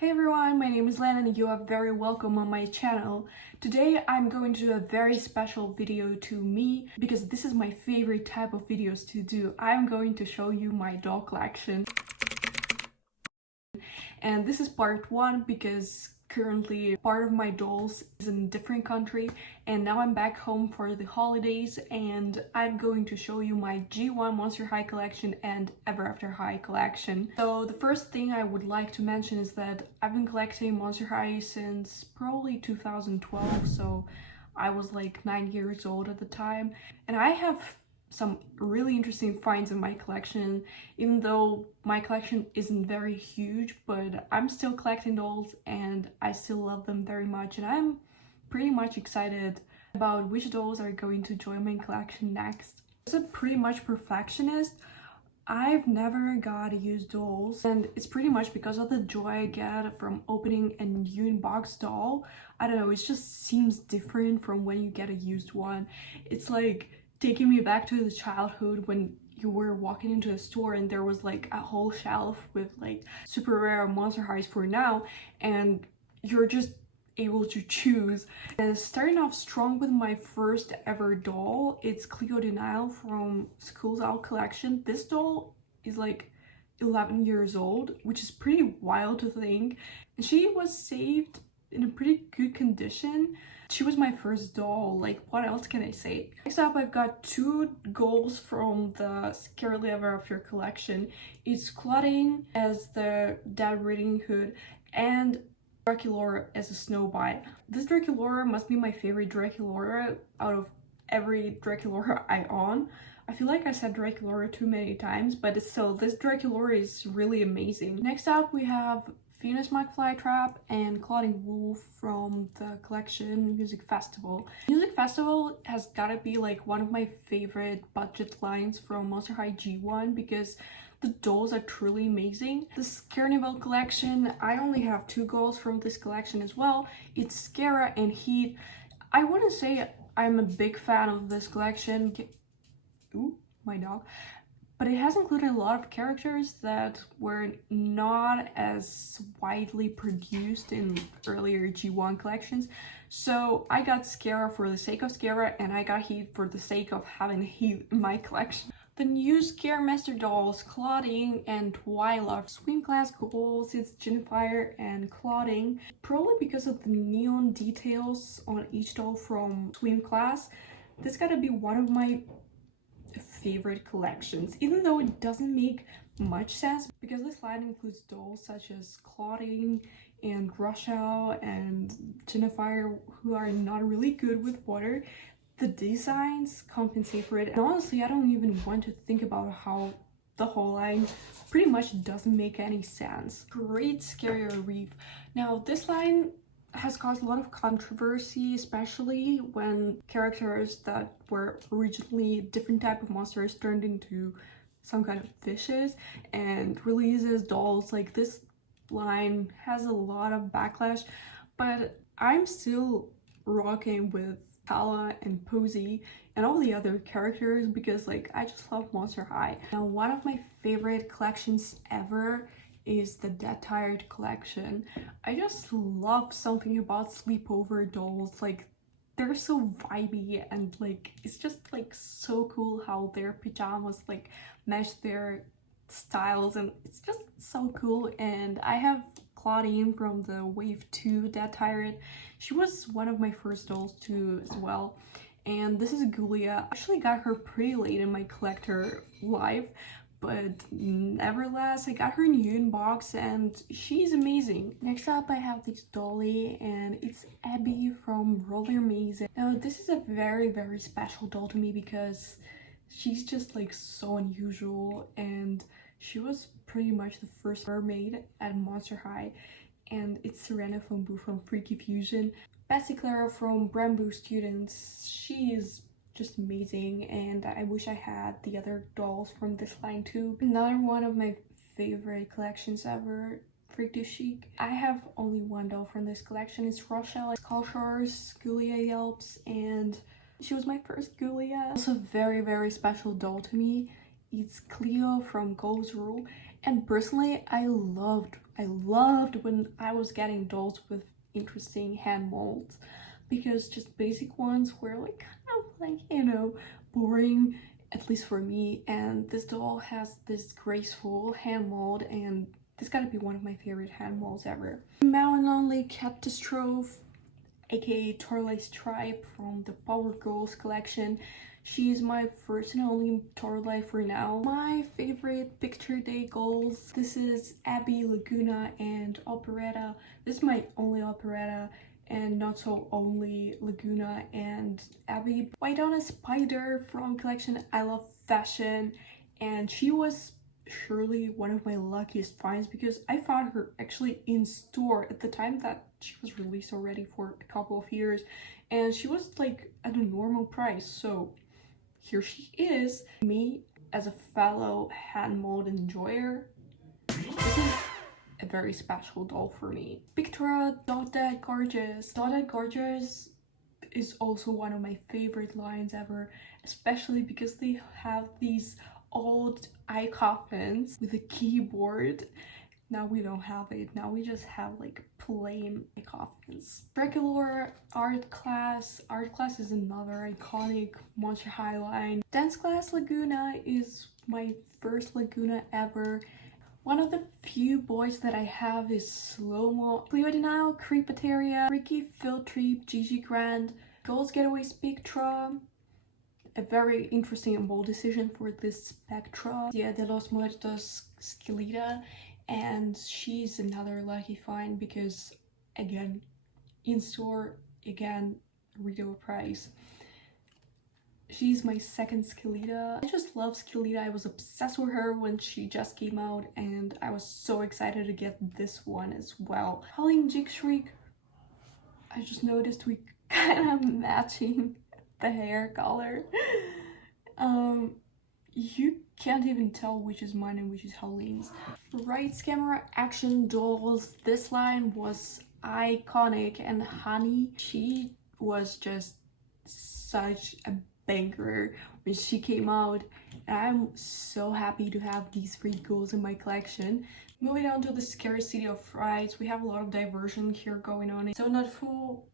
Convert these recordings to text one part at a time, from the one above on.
Hey everyone, my name is Len and you are very welcome on my channel. Today I'm going to do a very special video to me because this is my favorite type of videos to do. I'm going to show you my doll collection. And this is part one because currently part of my dolls is in a different country and now I'm back home for the holidays and I'm going to show you my G1 Monster High collection and Ever After High collection. So the first thing I would like to mention is that I've been collecting Monster High since probably 2012, so I was like 9 years old at the time, and I have some really interesting finds in my collection, even though my collection isn't very huge, but I'm still collecting dolls and I still love them very much, and I'm pretty much excited about which dolls are going to join my collection next. As a pretty much perfectionist, I've never got used dolls, and it's pretty much because of the joy I get from opening a new in-box doll. I don't know, it just seems different from when you get a used one. It's like taking me back to the childhood when you were walking into a store and there was like a whole shelf with like super rare Monster Highs for now, and you're just able to choose. And starting off strong with my first ever doll, it's 𝆪Hello from School's Out collection. This doll is like 11 years old, which is pretty wild to think. And she was saved in a pretty good condition. She was my first doll, like what else can I say? Next up, I've got two dolls from the Scarily Ever After collection. It's Claudine as the Dead Riding Hood and 𝆪Hello as a Snowbite. This 𝆪Hello must be my favorite 𝆪Hello out of every 𝆪Hello I own. I feel like I said 𝆪Hello too many times, but still, this 𝆪Hello is really amazing. Next up, we have Venus McFlytrap and Claudine Wolf from the collection Music Festival. Music Festival has gotta be like one of my favorite budget lines from Monster High G1 because the dolls are truly amazing. This Carnival collection, I only have two dolls from this collection as well. It's Scara and Heat. I want to say I'm a big fan of this collection. Ooh, my dog. But it has included a lot of characters that were not as widely produced in earlier G1 collections. So I got Scara for the sake of Scara, and I got Heat for the sake of having Heat in my collection. The new Scare Master dolls, Claudine and Twyla. Swim Class goals, it's Jennifer and Claudine. Probably because of the neon details on each doll from Swim Class, this gotta be one of my favorite collections, even though it doesn't make much sense because this line includes dolls such as Claudine and Rochelle and Jennifer, who are not really good with water. The designs compensate for it, and honestly I don't even want to think about how the whole line pretty much doesn't make any sense. Great Scarier Reef. Now this line has caused a lot of controversy, especially when characters that were originally different type of monsters turned into some kind of fishes and releases dolls. Like, this line has a lot of backlash, but I'm still rocking with Tala and Posey and all the other characters because like I just love Monster High. Now one of my favorite collections ever is the Dead Tired collection. I just love something about sleepover dolls. Like, they're so vibey and like it's just like so cool how their pajamas like match their styles, and it's just so cool. And I have Claudine from the Wave 2 Dead Tired. She was one of my first dolls too as well. And this is Gulia. I actually got her pretty late in my collector life, but nevertheless I got her new in box and she's amazing. Next up I have this dolly, and it's Abby from Roller Maze. Now this is a very special doll to me because she's just like so unusual, and she was pretty much the first mermaid at Monster High. And it's Serena from Boo from Freaky Fusion. Bessie Clara from Bramble Students, she is just amazing, and I wish I had the other dolls from this line too. Another one of my favorite collections ever, Freak to Chic. I have only one doll from this collection. It's Rochelle, Skullshars, Gulia Yelps, and she was my first Gulia. Also very special doll to me. It's Cleo from Gold's Rule, and personally I I loved when I was getting dolls with interesting hand molds, because just basic ones were like kind of like, you know, boring, at least for me. And this doll has this graceful hand mold, and this gotta be one of my favorite hand molds ever. Now and only Catastrophe, aka Torley Stripe from the Power Girls collection. She is my first and only Torley for now. My favorite picture day goals. This is Abby, Laguna, and Operetta. This is my only Operetta, and not so only Laguna and Abby. White Spider from collection I Love Fashion, and she was surely one of my luckiest finds because I found her actually in store at the time that she was released already for a couple of years, and she was like at a normal price, so here she is. Me as a fellow hand mold enjoyer, this is a very special doll for me. Pictura Dot That Gorgeous. Dot That Gorgeous is also one of my favorite lines ever, especially because they have these old eye coffins with a keyboard. Now we don't have it. Now we just have like plain eye coffins. Regular art class. Art class is another iconic Monster High line. Dance class Laguna is my first Laguna ever. One of the few boys that I have is Slow-Mo, Cleo Denial, Creepateria, Ricky Filtree, Gigi Grand, Goals Getaway Spectra. A very interesting and bold decision for this Spectra. Dia de los Muertos Skeleton, and she's another lucky find because, again, in store, again, retail price. She's my second Skeleton. I just love Skeleton. I was obsessed with her when she just came out, and I was so excited to get this one as well. Howling Jig Shriek. I just noticed we kind of matching the hair color. You can't even tell which is mine and which is Howling's. Right Camera Action Dolls. This line was iconic, and Honey, she was just such a banger when she came out, and I'm so happy to have these 3 ghouls in my collection. Moving on to the Scary City of Frights, we have a lot of diversion here going on. So not full,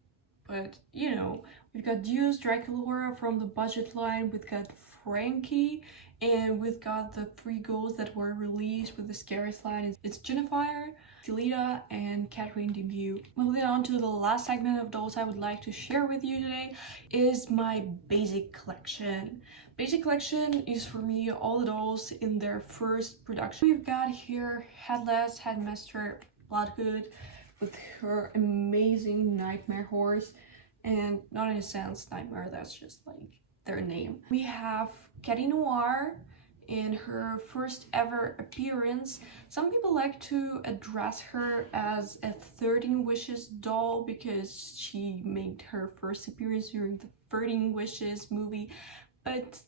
but you know, we've got Deuce, Dracula from the budget line, we've got Frankie, and we've got the 3 ghouls that were released with the scariest line. It's Jennifer, Delita, and Catherine Deneuve. Moving on to the last segment of dolls I would like to share with you today is my basic collection. Basic collection is for me all the dolls in their first production. We've got here Headless Headmaster Bloodgood with her amazing nightmare horse, and not in a sense nightmare, that's just like their name. We have Catty Noir in her first ever appearance. Some people like to address her as a 13 Wishes doll because she made her first appearance during the 13 Wishes movie, but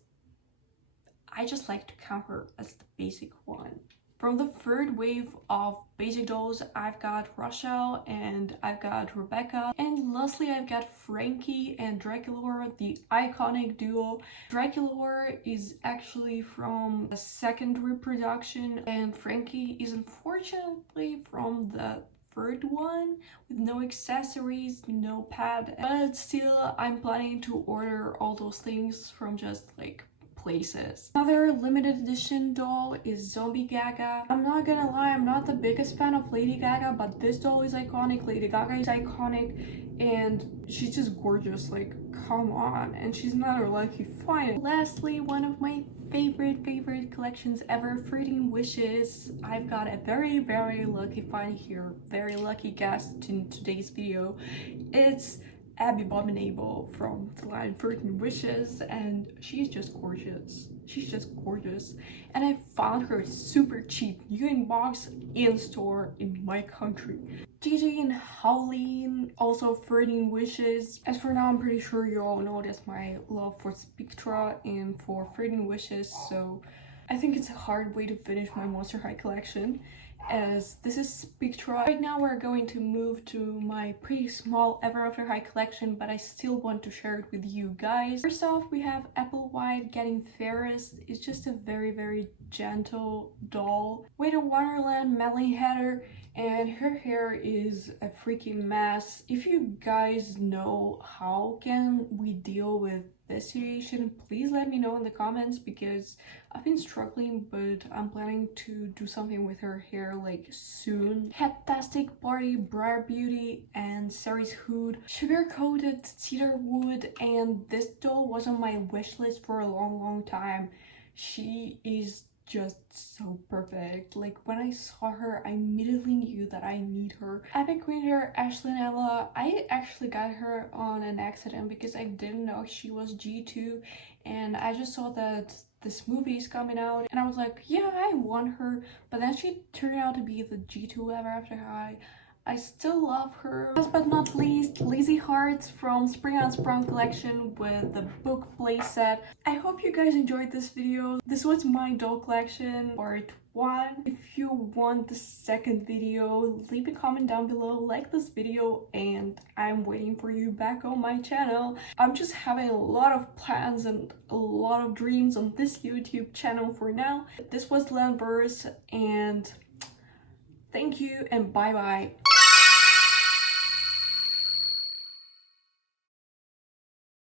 I just like to count her as the basic one. From the third wave of basic dolls, I've got Rochelle and I've got Rebecca, and lastly I've got Frankie and Dracula, the iconic duo. Dracula is actually from the second reproduction, and Frankie is unfortunately from the third one with no accessories, no pad, but still I'm planning to order all those things from just like places. Another limited edition doll is Zombie Gaga. I'm not gonna lie, I'm not the biggest fan of Lady Gaga, but this doll is iconic. Lady Gaga is iconic, and she's just gorgeous, like come on, and she's not a lucky find. Lastly, one of my favorite collections ever, 13 Wishes. I've got a very lucky find here, very lucky guest in today's video. It's Abby Abominable from the line 13 Wishes, and she's just gorgeous. She's just gorgeous, and I found her super cheap, new in box, in store in my country. Gigi and Howling, also 13 Wishes. As for now, I'm pretty sure you all know that's my love for Spectra and for 13 Wishes, so I think it's a hard way to finish my Monster High collection. as this is Spectra. Right now we're going to move to my pretty small Ever After High collection, but I still want to share it with you guys. First off, we have Applewhite getting Ferris. It's just a very gentle doll with a Wonderland meddling header, and her hair is a freaking mess. If you guys know how can we deal with this situation, please let me know in the comments, because I've been struggling, but I'm planning to do something with her hair like soon. Headtastic Party, Briar Beauty, and Saris Hood, Sugar Coated Cedar Wood, and this doll was on my wish list for a long time. She is just so perfect. Like, when I saw her, I immediately knew that I need her. Epic Winter, 𝓪Hello. I actually got her on an accident because I didn't know she was G2, and I just saw that this movie is coming out and I was like, yeah, I want her, but then she turned out to be the G2 Ever After High. I still love her. Last but not least, Lazy Hearts from Spring on Sprung collection with the book playset. I hope you guys enjoyed this video. This was my doll collection part 1. If you want the second video, leave a comment down below, like this video, and I'm waiting for you back on my channel. I'm just having a lot of plans and a lot of dreams on this YouTube channel for now. This was 𝆪verse, and thank you and bye bye.